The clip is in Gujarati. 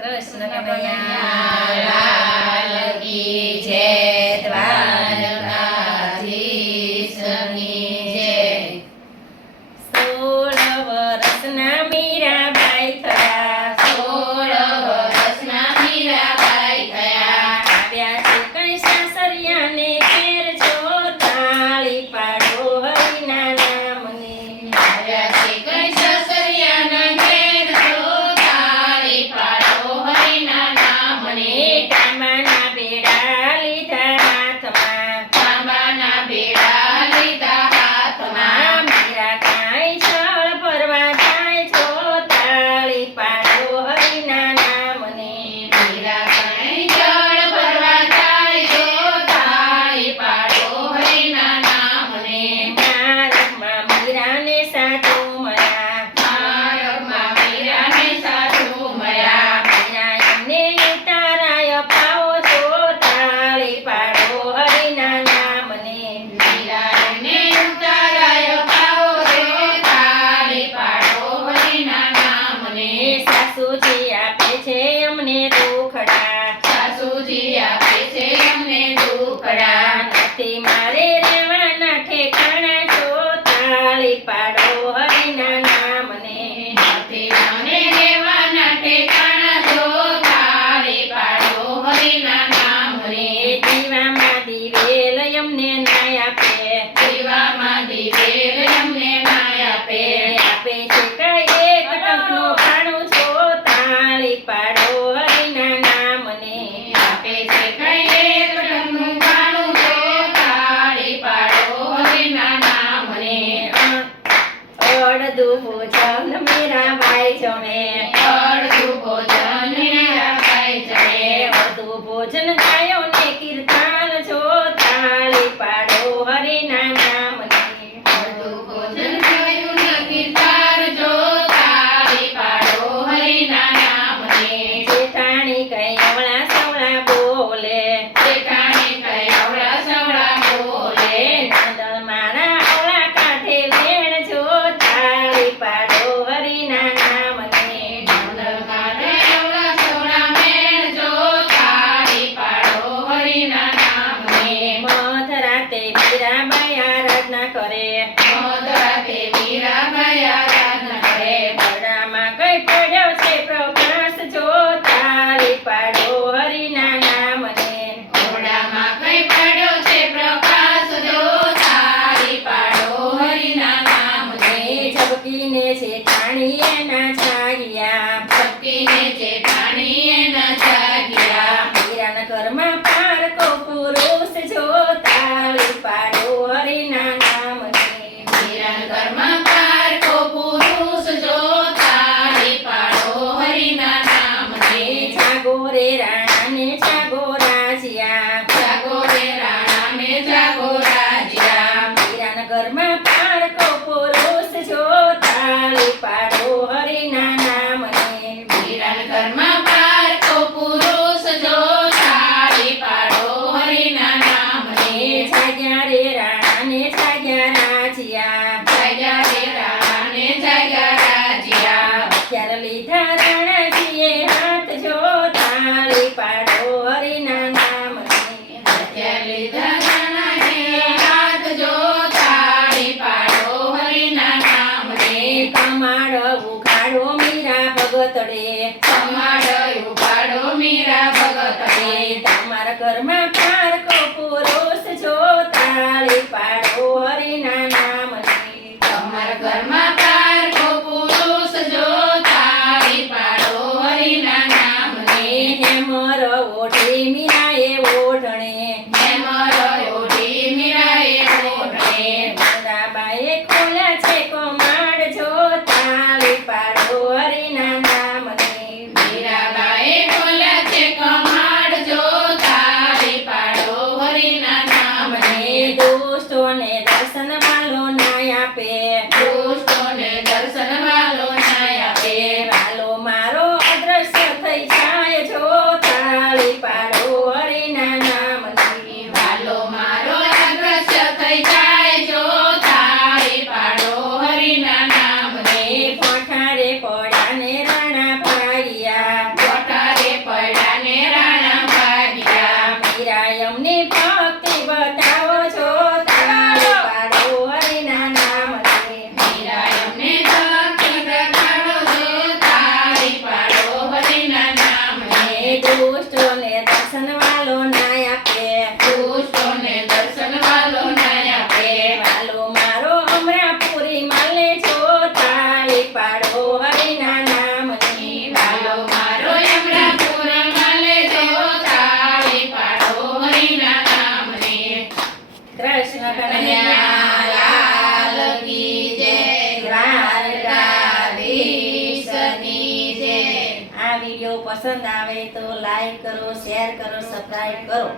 કૃષ્ણ કનૈયા લાલ કી જય, દ્વારકાધીશની જય। 16 વર્ષના મીરાબાઈ થયા, 16 વર્ષના મીરાબાઈ થયા। આવ્યા છે કઈ સાસરિયાને ઘેર, જો તાળી પાડો હરિના નામને। આવ્યા છે કઈ સાસરિયાના ઘેર, જો તાળી પાડો હરિના નામને। તાંબાના બેડા લીધા હાથમાં, તાંબાના બેડા લીધા હાથમાં। મીરા કાંઈ જળ ભરવા જાય, જો તાળી પાડો હરિના નામને। મીરા કાંઈ જળ ભરવા જાય, જો તાળી પાડો હરિના નામને। માર્ગમાં મીરાને સાધુ મળ્યા, માર્ગમાં મીરાને સાધુ મળ્યા। મીરા એમને ઉતારાય પાવો, જો તાળી પાડો હરિના નામને। મીરાને ઉતારાય પાવો, જો તાળી પાડો હરિના નામને। સાસુજી આપે છે અમને દુખડા, સાસુજી આપે છે અમને દુખડા। નથી મારે રહેવાના ઠેકાણા, જો તાળી પાડો હરિના નામને। નથી મને રહેવાના ઠેકાણા, જો તાળી પાડો હરિના નામને। દીવામાં દિવેલ અમને નાય આપે, દીવામાં દિવેલ અમને નાય આપે। આપે છે કઈ એક ટંકનું ભાણું, જો તાળી પાડો હરિના નામને। આપે છે કઈ એક ટંકનું ભાણું, જો તાળી પાડો હરિના નામને। અડધું ભોજન મીરાબાઈ જમે, અડધું ભોજન મીરાબાઈ જમે। અડધું ભોજન ગાયો ને કીર્તન, જો તાળી પાડો હરિના નામને। અડધું ભોજન ગાયું ને કીર્તન, જો તાળી પાડો હરિના નામને। જેઠાણી કઈ અવળા સવળા બોલે, જેઠાણી કઈ અવળા સવળા બોલે। નાદળ મારા અવળા કાંઠે વેણ, જો તાળી પાડો હરિના નામને। નંદલ મારે અવળા સવળા મેળ, જો તાળી પાડો હરિના નામને। મધરાતે મીરાબાઈ આરાધના કરે, મધરાતે મીરાબાઈ આરાધના કરે। બરડામાં કઈ પડ્યો છે પ્રકાશ, જો તાળી પાડો હરિના નામને। ઓરડામાં કઈ પડ્યો છે પ્રકાશ, જો તાળી પાડો હરિના નામને। ઝબકીને જેઠાણી એના જાગ્યા, ભક્તિને જેઠાણી એના જાગ્યા। મીરાના ઘરમાં પારકો પુરુષ, જો તાળી પાડો હરિના નામને। મીરાના ઘરમાં પારકો પુરુષ, જો તાળી પાડો હરિના નામને। જાગો રે રાણાને જાગો રાજીયા, જાગો રે રાણાને જાગો રાજીયા। મીરાના ઘરમાં પારકો પુરુષ, જો તાળી પાડો હરિના નામને। મીરાના ઘરમાં પારકો પુરુષ, જો તાળી પાડો હરિના નામને। જાગ્યા રે રાણાને જાગ્યા રાજીયા, જાગ્યા રે રાણાને જાગ્યા રાજીયા। ત્યારે લીધા રાણાજીએ હાથ, જો તાળી કૃષ્ણ કનૈયા લાલ કી જય, દ્વારકાધીશની જય. આ વિડીયો પસંદ આવે તો લાઈક કરો, શેર કરો, સબસ્ક્રાઇબ કરો.